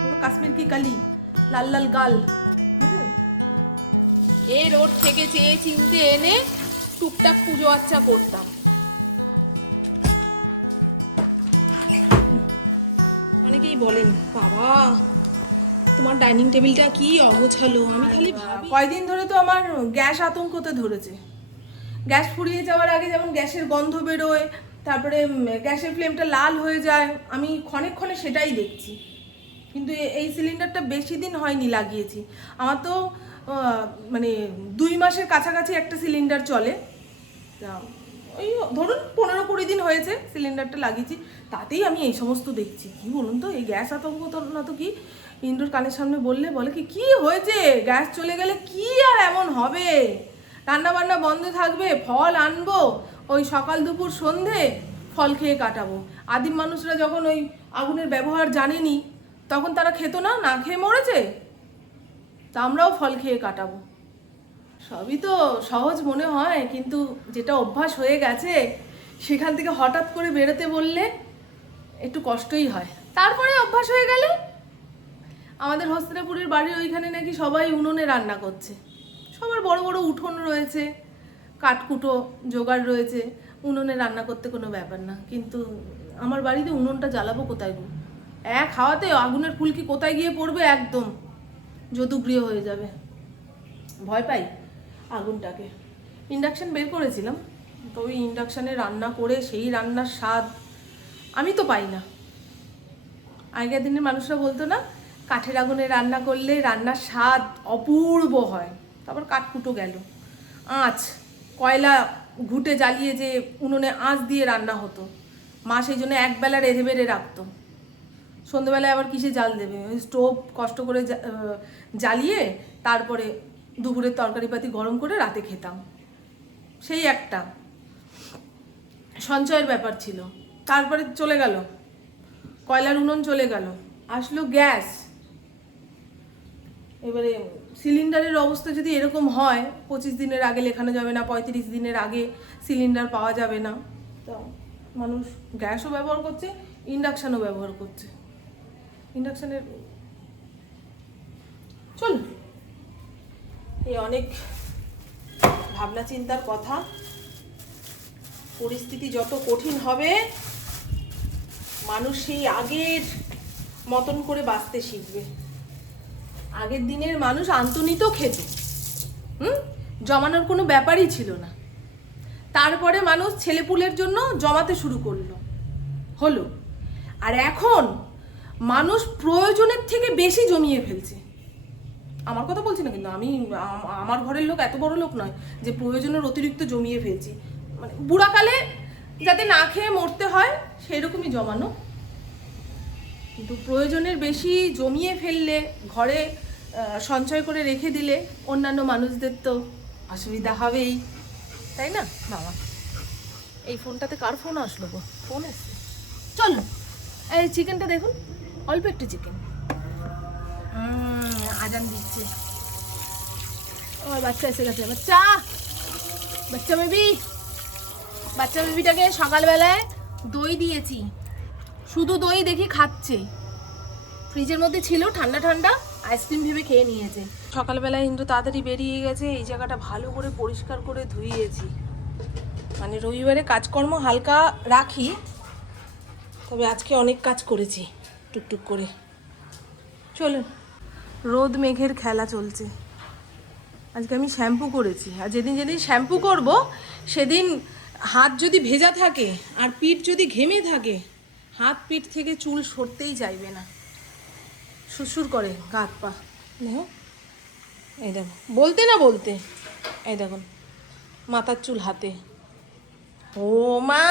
পুরো কাশ্মীর কি কালি, লাল লাল গাল। এই রোড থেকে চেয়ে চিনতে এনে টুকটাক পুজো আচ্চা করতাম। অনেকেই বলেন, বাবা তোমার ডাইনিং টেবিলটা কি অগোছালো। আমি খালি ভাবি, কয়দিন ধরে তো আমার গ্যাস আতঙ্কতে ধরেছে। গ্যাস ফুরিয়ে যাওয়ার আগে যেমন গ্যাসের গন্ধ বেরোয়, তারপরে গ্যাসের ফ্লেমটা লাল হয়ে যায়, আমি ক্ষণে ক্ষণে সেটাই দেখছি। কিন্তু এই সিলিন্ডারটা বেশি দিন হয়নি লাগিয়েছি। আমার তো মানে 2 মাসের কাছাকাছি একটা সিলিন্ডার চলে। ওই ধরুন 15-20 দিন হয়েছে সিলিন্ডারটা লাগিয়েছি, তাতেই আমি এই সমস্ত দেখছি। কি বলুন তো, এই গ্যাস আতঙ্ক তো না তো কি, ইনডোর কানের সামনে বলে কি হয়েছে, গ্যাস চলে গেলে কি আর এমন হবে, রান্না বান্না বন্ধ থাকবে, ফল আনবো, ওই সকাল দুপুর সন্ধে ফল খেয়ে কাটাবো। আদিম মানুষরা যখন ওই আগুনের ব্যবহার জানেনি, তখন তারা খেত না, না খেয়ে মরেছে, তা আমরাও ফল খেয়ে কাটাবো। সবই তো সহজ মনে হয়, কিন্তু যেটা অভ্যাস হয়ে গেছে সেখান থেকে হঠাৎ করে বেরোতে বললে একটু কষ্টই হয়। তারপরে অভ্যাস হয়ে গেলে, আমাদের হস্তিনাপুরের বাড়ির ওইখানে নাকি সবাই উনুনে রান্না করছে। সবার বড় বড় উঠোন রয়েছে, কাঠকুটো জোগাড় রয়েছে, উনুনে রান্না করতে কোনো ব্যাপার না। কিন্তু আমার বাড়িতে উনুনটা জ্বালাবো কোথায় গো? এক হাওয়াতে আগুনের ফুলকি কোথায় গিয়ে পড়বে, একদম যদুগৃহ হয়ে যাবে। ভয় পাই আগুনটাকে। ইন্ডাকশান বের করেছিলাম, তো ওই ইন্ডাকশানে রান্না করে সেই রান্নার স্বাদ আমি তো পাই না। আগের দিনের মানুষরা বলতো না, কাঠের আগুনে রান্না করলে রান্নার স্বাদ অপূর্ব হয়। তারপর কাঠকুটো গেল, আঁচ, কয়লা ঘুঁটে জ্বালিয়ে যে উনুনে আঁচ দিয়ে রান্না হতো, মা সেই জন্য একবেলা রেঁধে বেড়ে রাখতো। সন্ধ্যেবেলায় আবার কিসে জাল দেবে, ওই স্টোভ কষ্ট করে জ্বালিয়ে তারপরে দুপুরের তরকারিপাতি গরম করে রাতে খেতাম। সেই একটা সঞ্চয়ের ব্যাপার ছিল। তারপরে চলে গেল কয়লার উনুন, চলে গেল, আসলো গ্যাস। এবারে সিলিন্ডারের অবস্থা যদি এরকম হয়, 25 দিনের আগে লেখানো যাবে না, 35 দিনের আগে সিলিন্ডার পাওয়া যাবে না, তো মানুষ গ্যাসও ব্যবহার করছে, ইন্ডাকশানও ব্যবহার করছে। ইন্ডাকশানের চল, এই অনেক ভাবনা চিন্তার কথা। পরিস্থিতি যত কঠিন হবে, মানুষ সেই আগের মতন করে বাঁচতে শিখবে। আগের দিনের মানুষ আন্তনিত খেত, জমানোর কোনো ব্যাপারই ছিল না। তারপরে মানুষ ছেলেপুলের জন্য জমাতে শুরু হলো। আর এখন মানুষ প্রয়োজনের থেকে বেশি জমিয়ে ফেলছে। আমার কথা বলছি না, কিন্তু আমি, আমার ঘরের লোক এত বড় লোক নয় যে প্রয়োজনের অতিরিক্ত জমিয়ে ফেলছি। মানে বুড়াকালে যাতে না খেয়ে মরতে হয় সেই রকমই জমানো। কিন্তু প্রয়োজনের বেশি জমিয়ে ফেললে, ঘরে সঞ্চয় করে রেখে দিলে অন্যান্য মানুষদের তো অসুবিধা হবেই, তাই না বাবা? এই ফোনটাতে কার ফোন আসলো গো? ফোন এসছে। চলো, এই চিকেনটা দেখুন, অল্প একটু চিকেন। আজান দিচ্ছে, আমার বাচ্চা এসে গেছে। বাচ্চা বেবিটাকে সকালবেলায় দই দিয়েছি, শুধু দই দেখি খাচ্ছে। ফ্রিজের মধ্যে ছিল ঠান্ডা ঠান্ডা, আইসক্রিম ভেবে খেয়ে নিয়েছে। সকালবেলায় ইন্দ্র তাড়াতাড়ি বেরিয়ে গেছে, এই জায়গাটা ভালো করে পরিষ্কার করে ধুইয়েছি। মানে রবিবারে কাজকর্ম হালকা রাখি, তবে আজকে অনেক কাজ করেছি টুকটুক করে। চলুন, রোদ মেঘের খেলা চলছে। আজকে আমি শ্যাম্পু করেছি, আর যেদিন যেদিন শ্যাম্পু করব সেদিন হাত যদি ভেজা থাকে আর পিঠ যদি ঘেমে থাকে, হাত পিঠ থেকে চুল সরতেই চাইবে না, সুরসুর করে গা হাত পা। দেখো, এই দেখো, বলতে না বলতে এই দেখুন মাথার চুল হাতে। ও মা,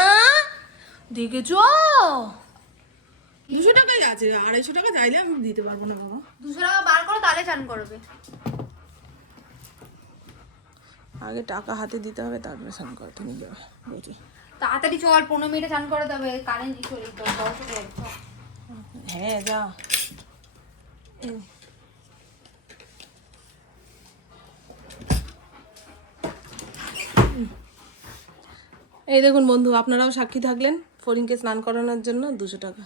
দেখেছ 200 টাকাই আছে, 250 টাকা চাইলে আমি দিতে পারবো না বাবা। 200 টাকা বার করো, তাহলে চান করবে। আগে টাকা হাতে দিতে হবে, তারপরে স্নান করতে নিয়ে যাবে, বুঝি। তাড়াতাড়ি চল, 15 মিনিটে চান করে দেবে, কারেন্ট চলে যাবে। হ্যাঁ যা। এই দেখুন বন্ধু, আপনারাও সাক্ষী থাকলেন, ফরিনকে স্নান করানোর জন্য 200 টাকা।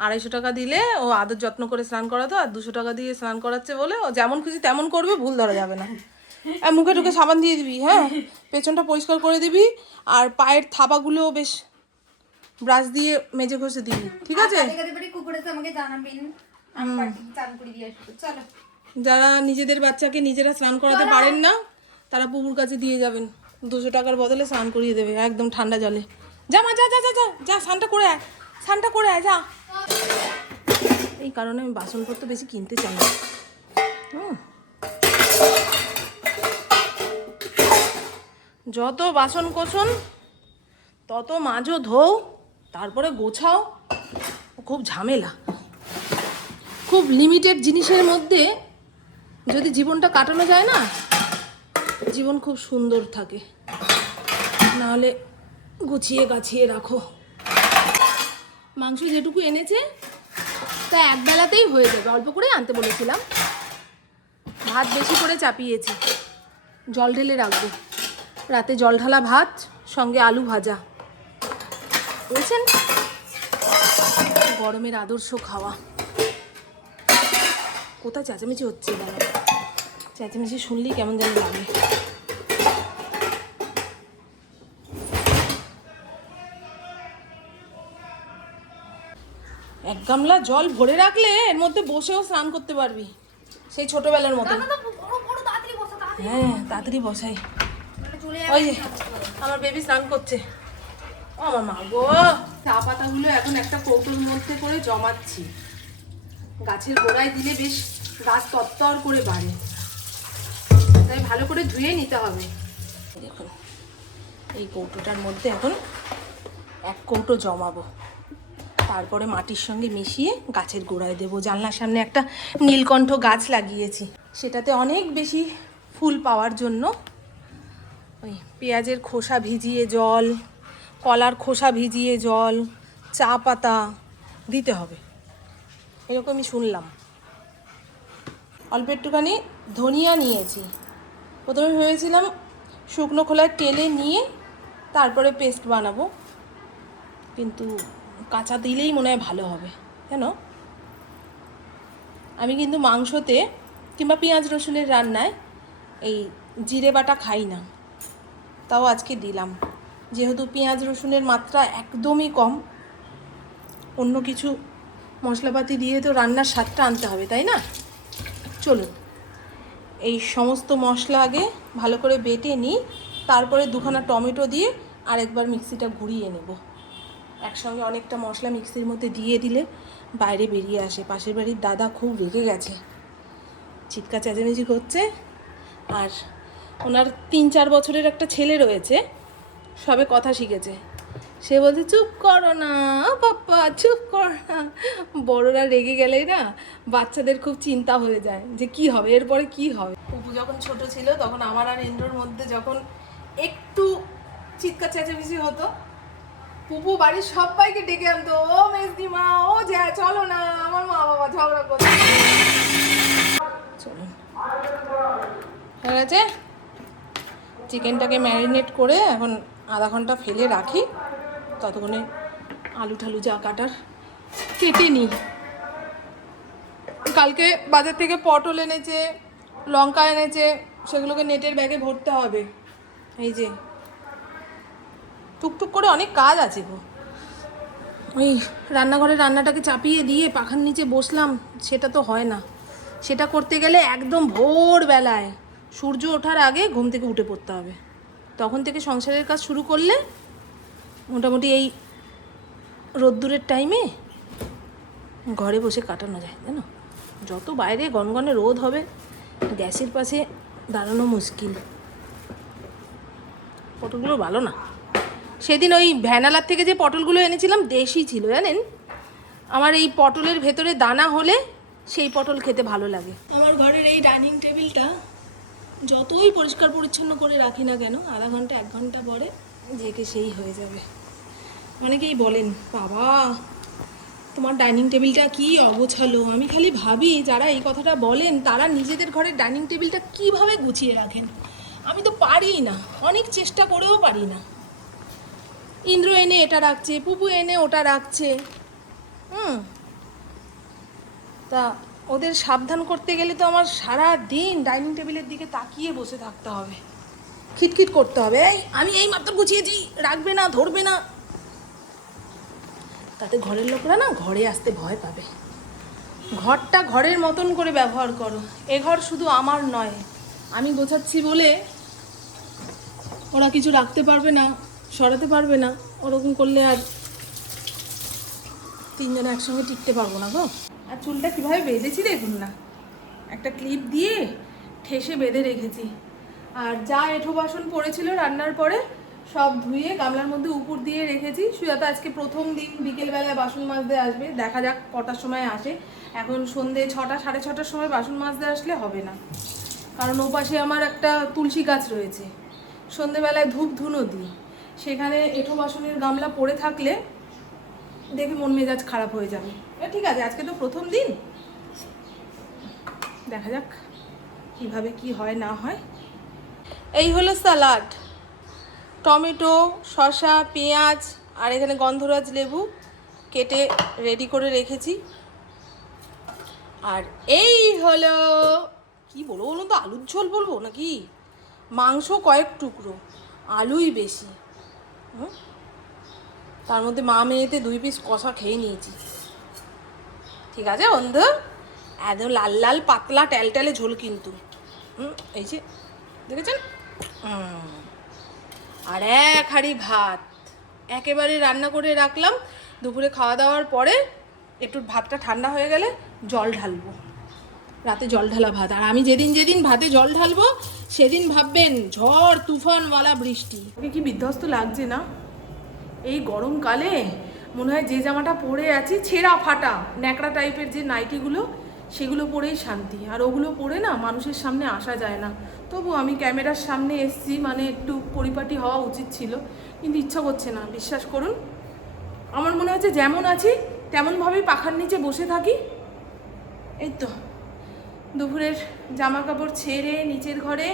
250 টাকা দিলে ও আদর যত্ন করে স্নান করাতো, আর 200 টাকা দিয়ে স্নান করাচ্ছে বলে ও যেমন খুশি তেমন করবে, ভুল ধরা যাবে না। আর মুখে টুকে সাবান দিয়ে দিবি, হ্যাঁ, পেছনটা পরিষ্কার করে দিবি, আর পায়ের থাবাগুলোও বেশ ব্রাশ দিয়ে মেজে ঘষে দিবি, ঠিক আছে? আমাকে জানাবেন, আমি চান করে দিয়ে আসবো। চলো, যারা নিজেদের বাচ্চাকে নিজেরা স্নান করাতে পারেন না তারা পুকুর কাছে দিয়ে যাবেন, 200 টাকার বদলে স্নান করিয়ে দেবে একদম ঠান্ডা জলে। যা মা, যা যা যা যা যা, স্নানটা করে আয়, স্নানটা করে আয়, যা। এই কারণে আমি বাসনপত্র বেশি কিনতে চাই না। যত বাসন কোসন তত মাজো, ধোও, তারপরে গোছাও, খুব ঝামেলা। খুব লিমিটেড জিনিসের মধ্যে যদি জীবনটা কাটানো যায় না, জীবন খুব সুন্দর থাকে। নাহলে গুছিয়ে গাছিয়ে রাখো। মাংস যেটুকু এনেছে তা একবেলাতেই হয়ে যাবে, অল্প করে আনতে বলেছিলাম। ভাত বেশি করে চাপিয়েছি, জল ঢেলে রাখবো। রাতে জল ঢালা ভাত, সঙ্গে আলু ভাজা, বুঝছেন? গরমের আদর্শ খাওয়া। কোথায় চেঁচামেচি হচ্ছে দাঁড়া, চেঁচামেচি শুনলেই কেমন যেন লাগে। এক গামলা জল ভরে রাখলে এর মধ্যে বসেও স্নান করতে পারবি, সেই ছোটবেলার মতো। হ্যাঁ, তাড়াতাড়ি বসাই। ওই যে আমার বেবি স্নান করছে। ও আমার মা গো, চা পাতাগুলো এখন একটা কৌটোর মধ্যে করে জমাচ্ছি। গাছের গোড়ায় দিলে বেশ গাছ তত্তর করে বাড়ে, তাই ভালো করে ধুয়ে নিতে হবে। দেখুন, এই কৌটোটার মধ্যে এখন 1 কৌটো জমাবো, তারপরে মাটির সঙ্গে মিশিয়ে গাছের গোড়ায় দেবো। জানলার সামনে একটা নীলকণ্ঠ গাছ লাগিয়েছি, সেটাতে অনেক বেশি ফুল পাওয়ার জন্য ওই পেঁয়াজের খোসা ভিজিয়ে জল, কলার খোসা ভিজিয়ে জল, চা পাতা দিতে হবে, এরকমই শুনলাম। অল্প একটুখানি ধনিয়া নিয়েছি। প্রথমে ভেবেছিলাম শুকনো খোলায় টেলে নিয়ে তারপরে পেস্ট বানাবো, কিন্তু কাঁচা দিলেই মনে হয় ভালো হবে। কেন, আমি কিন্তু মাংসতে কিংবা পেঁয়াজ রসুনের রান্নায় এই জিরে বাটা খাই না, তাও আজকে দিলাম। যেহেতু পেঁয়াজ রসুনের মাত্রা একদমই কম, অন্য কিছু মশলাপাতি দিয়ে তো রান্নার স্বাদটা আনতে হবে, তাই না? চলুন, এই সমস্ত মশলা আগে ভালো করে বেটে নিই, তারপরে 2খানা টমেটো দিয়ে আরেকবার মিক্সিটা ঘুরিয়ে নেব। একসঙ্গে অনেকটা মশলা মিক্সির মধ্যে দিয়ে দিলে বাইরে বেরিয়ে আসে। পাশের বাড়ির দাদা খুব রেগে গেছে, চিৎকার চেঁচামেচি করছে। আর ওনার 3-4 বছরের একটা ছেলে রয়েছে, সবে কথা শিখেছে। সে বলছে চুপ করো না পাপ্পা, চুপ করো না। বড়রা রেগে গেলেই না বাচ্চাদের খুব চিন্তা হয়ে যায় যে কি হবে, এরপরে কি হবে। পুপু যখন ছোট ছিল তখন আমার আর ইন্দ্রর মধ্যে যখন একটু চিৎকার চেঁচামেচি হতো, পুপু বাড়ির সবাইকে ডেকে আনতো, ও মেজদিমা, ও যা, চলো না, আমার মা বাবা ঝগড়া করছে। চলুন, হয়ে গেছে। চিকেনটাকে ম্যারিনেট করে এখন আধা ঘন্টা ফেলে রাখি, ততক্ষণে আলু ঠালু যা কাটার কেটে নিই। কালকে বাজার থেকে পটল এনেছে, লঙ্কা এনেছে, সেগুলোকে নেটের ব্যাগে ভরতে হবে। এই যে টুকটুক করে অনেক কাজ আছে গো। ওই রান্নাঘরে রান্নাটাকে চাপিয়ে দিয়ে পাখার নিচে বসলাম, সেটা তো হয় না। সেটা করতে গেলে একদম ভোরবেলায় সূর্য ওঠার আগে ঘুম থেকে উঠে পড়তে হবে। তখন থেকে সংসারের কাজ শুরু করলে মোটামুটি এই রোদ্দুরের টাইমে ঘরে বসে কাটানো যায়, তাই না? যত বাইরে গনগনে রোদ হবে, গ্যাসের পাশে দাঁড়ানো মুশকিল। পটলগুলো ভালো না। সেদিন ওই ভ্যানালার থেকে যে পটলগুলো এনেছিলাম দেশি ছিল, জানেন? আমার এই পটলের ভেতরে দানা হলে সেই পটল খেতে ভালো লাগে। আমার ঘরের এই ডাইনিং টেবিলটা যতই পরিষ্কার পরিচ্ছন্ন করে রাখি না কেন, আধা ঘন্টা 1 ঘন্টা পরে ঝেঁকে সেই হয়ে যাবে। অনেকেই বলেন, বাবা তোমার ডাইনিং টেবিলটা কি অগোছালো। আমি খালি ভাবি যারা এই কথাটা বলেন তারা নিজেদের ঘরের ডাইনিং টেবিলটা কিভাবে গুছিয়ে রাখেন। আমি তো পারি না, অনেক চেষ্টা করেও পারি না। ইন্দ্র এনে এটা রাখছে, পুপু এনে ওটা রাখছে, তা ওদের সাবধান করতে গেলে তো আমার সারা দিন ডাইনিং টেবিলের দিকে তাকিয়ে বসে থাকতে হবে, খিটখিট করতে হবে, আমি এই মাত্র গুছিয়েছি, রাখবে না, ধরবে না। তাতে ঘরের লোকরা না ঘরে আসতে ভয় পাবে। ঘরটা ঘরের মতন করে ব্যবহার করো। এ ঘর শুধু আমার নয়, আমি গোছাচ্ছি বলে ওরা কিছু রাখতে পারবে না, সরাতে পারবে না। ওরকম করলে আর তিনজনে একসঙ্গে টিকতে পারবো না গো। আর চুলটা কীভাবে বেঁধেছি দেখুন না, একটা ক্লিপ দিয়ে ঠেসে বেঁধে রেখেছি। আর যা এঁঠো বাসন পড়েছিল রান্নার পরে সব ধুয়ে গামলার মধ্যে উপর দিয়ে রেখেছি। সুজাতা আজকে প্রথম দিন বিকেলবেলায় বাসন মাজতে আসবে, দেখা যাক কটার সময় আসে। এখন সন্ধে 6টা 6:30টার সময় বাসন মাজতে আসলে হবে না, কারণ ওপাশে আমার একটা তুলসী গাছ রয়েছে, সন্ধেবেলায় ধূপ ধুনো দিই, সেখানে এঁঠো বাসনের গামলা পড়ে থাকলে দেখে মন মেজাজ খারাপ হয়ে যাবে। ঠিক আছে, আজকে তো প্রথম দিন, দেখা যাক কিভাবে কি হয় না হয়। এই হলো সালাড, টমেটো, শসা, পেঁয়াজ আর এখানে গন্ধরাজ লেবু কেটে রেডি করে রেখেছি। আর এই হলো, কি বলবো বলুন তো, আলুর ঝোল বলবো নাকি, মাংস কয়েক টুকরো, আলুই বেশি। তার মধ্যে মা মেয়েতে 2 পিস কষা খেয়ে নিয়েছি। ঠিক আছে বন্ধু, একদম লাল লাল পাতলা ট্যালট্যালে ঝোল কিন্তু। এই যে দেখেছেন, আর 1 হাঁড়ি ভাত একেবারে রান্না করে রাখলাম। দুপুরে খাওয়া দাওয়ার পরে একটু ভাতটা ঠান্ডা হয়ে গেলে জল ঢালবো, রাতে জল ঢালা ভাত। আর আমি যেদিন যেদিন ভাতে জল ঢালবো সেদিন ভাববেন ঝড় তুফানওয়ালা বৃষ্টি। ওকে কি বিধ্বস্ত লাগছে না এই গরমকালে? মনে হয় যে জামাটা পরে আছি ছেঁড়া ফাটা ন্যাকড়া টাইপের যে নাইটিগুলো, সেগুলো পরেই শান্তি। আর ওগুলো পরে না মানুষের সামনে আসা যায় না। তবু আমি ক্যামেরার সামনে এসছি, মানে একটু পরিপাটি হওয়া উচিত ছিল, কিন্তু ইচ্ছা করছে না। বিশ্বাস করুন, আমার মনে হচ্ছে যেমন আছি তেমনভাবেই পাখার নিচে বসে থাকি। এই তো দুপুরের জামা কাপড় ছেড়ে নিচের ঘরে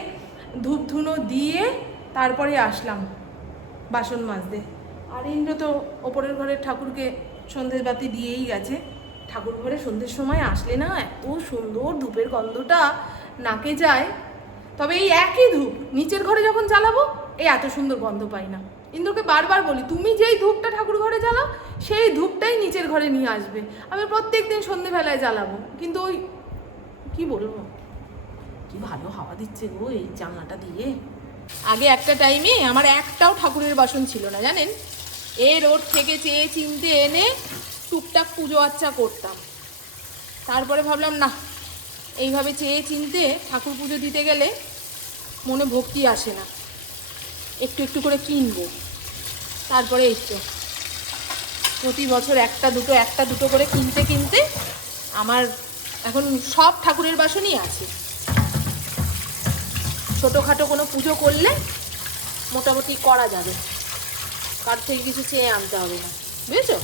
ধূপ ধুনো দিয়ে তারপরে আসলাম বাসন মাজতে। আর ইন্দ্র তো ওপরের ঘরের ঠাকুরকে সন্ধ্যে বাতি দিয়েই গেছে। ঠাকুর ঘরে সন্ধ্যের সময় আসলে না এত সুন্দর ধূপের গন্ধটা নাকে যায়। তবে এই একই ধূপ নিচের ঘরে যখন জ্বালাবো এই এত সুন্দর গন্ধ পাই না। ইন্দ্রকে বারবার বলি, তুমি যেই ধূপটা ঠাকুর ঘরে জ্বালাও সেই ধূপটাই নিচের ঘরে নিয়ে আসবে, আমি প্রত্যেক দিন সন্ধ্যেবেলায় জ্বালাবো। কিন্তু ওই কি বলবো, কি ভালো হাওয়া দিচ্ছে গো এই জানলাটা দিয়ে। আগে একটা টাইমে আমার একটাও ঠাকুরের বাসন ছিল না জানেন, এই রোড থেকে চেয়ে চিনতে এনে টুকটাক পুজো আচ্চা করতাম। তারপরে ভাবলাম না, এইভাবে চেয়ে চিনতে ঠাকুর পুজো দিতে গেলে মনে ভক্তি আসে না, একটু একটু করে কিনবো। তারপরে এই তো প্রতি বছর একটা দুটো করে কিনতে কিনতে আমার এখন সব ঠাকুরের বাসনই আছে। ছোটোখাটো কোনো পুজো করলে মোটামুটি করা যাবে, কার থেকে কিছু চেয়ে আনতে হবে না, বুঝেছো?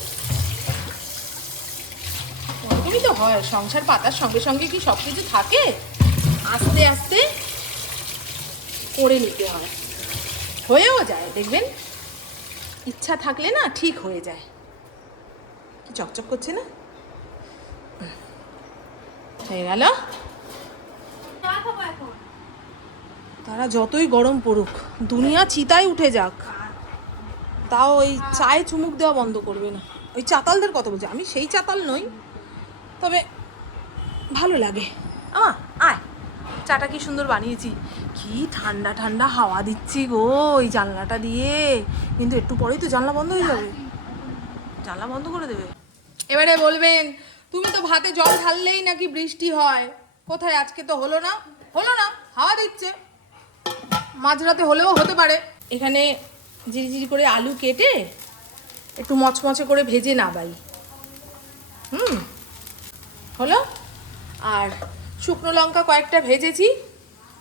ওরকমই তো হয়, সংসার পাতার সঙ্গে সঙ্গে কি সব কিছু থাকে, আস্তে আস্তে করে নিতে হয়, হয়েও যায় দেখবেন, ইচ্ছা থাকলে না ঠিক হয়ে যায়। কি চকচক করছে না, হয়ে গেল। তারা যতই গরম পড়ুক, দুনিয়া চিতায় উঠে যাক, তাও ওই চায়ে চুমুক দেওয়া বন্ধ করবে না। ওই চাতালদের কথা বলছি, আমি সেই চাতাল নই, তবে ভালো লাগে। আয়, চাটা কি সুন্দর বানিয়েছি, কি ঠান্ডা ঠান্ডা হাওয়া দিচ্ছি গো ওই জানলাটা দিয়ে। কিন্তু একটু পরেই তো জানলা বন্ধ হয়ে যাবে, জানলা বন্ধ করে দেবে। এবারে বলবেন তুমি তো ভাতে জল ঢাললেই নাকি বৃষ্টি হয়, কোথায়? আজকে তো হলো না, হাওয়া দিচ্ছে, মাঝরাতে হলেও হতে পারে। এখানে জিরি করে আলু কেটে একটু মচমচে করে ভেজে নাবাই, হলো। আর শুকনো লঙ্কা কয়েকটা ভেজেছি,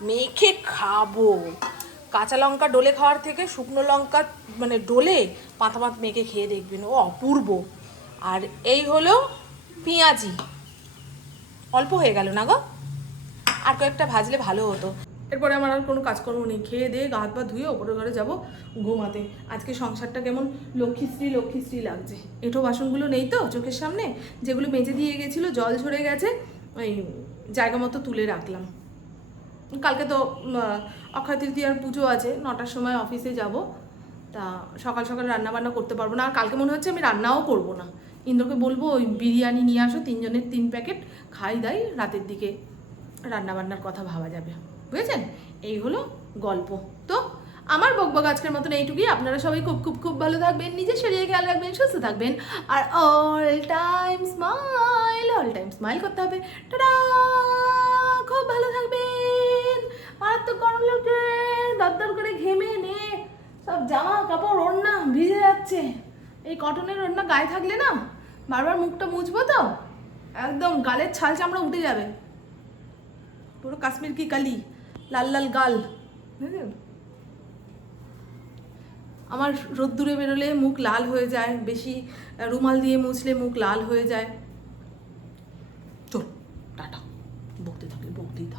মেখে খাবো। কাঁচা লঙ্কা ডলে খাওয়ার থেকে শুকনো লঙ্কা মানে ডলে পাতা পাত মেখে খেয়ে দেখবেন, ও অপূর্ব। আর এই হলো পেঁয়াজি, অল্প হয়ে গেল না গো, আর কয়েকটা ভাজলে ভালো হতো। এরপরে আমার আর কোনো কাজকর্ম নেই, খেয়ে দিয়ে গা হাত পা ধুয়ে ওপরের ঘরে যাব ঘুমাতে। আজকে সংসারটা কেমন লক্ষ্মীশ্রী লক্ষ্মীশ্রী লাগছে। এঁটো বাসনগুলো নেই তো চোখের সামনে, যেগুলো মেজে দিয়ে গেছিলো জল ঝরে গেছে, ওই জায়গা মতো তুলে রাখলাম। কালকে তো অক্ষয় তৃতীয়ার পুজো আছে, 9টার সময় অফিসে যাব, তা সকাল সকাল রান্নাবান্না করতে পারবো না। আর কালকে মনে হচ্ছে আমি রান্নাও করবো না, ইন্দ্রকে বলবো ওই বিরিয়ানি নিয়ে আসো 3 জনের 3 প্যাকেট, খাই দাই, রাতের দিকে রান্নাবান্নার কথা ভাবা যাবে, বুঝেছেন? এই হলো গল্প। তো আমার বকবক আজকের মতন এইটুকুই। আপনারা সবাই খুব খুব খুব ভালো থাকবেন, নিজের শরীরে খেয়াল রাখবেন, সুস্থ থাকবেন, আর অল টাইম স্মাইল করতে হবে। টাটা, খুব ভালো থাকবেন। মারাত্মক গরম লাগছে, দরদর করে ঘেমে নে সব জামা কাপড় ওড়না ভিজে যাচ্ছে। এই কটনের ওড়না গায়ে থাকলে না বারবার মুখটা মুছবো তো একদম গালের ছাল চামড়া উঠে যাবে, পুরো কাশ্মীর কি কালি, লাল লাল গাল, বুঝলেন? আমার রোদ্দুরে বেরোলে মুখ লাল হয়ে যায়, বেশি রুমাল দিয়ে মুছলে মুখ লাল হয়ে যায়। চল টাটা, বকতে থাকলে বকতেই থাক।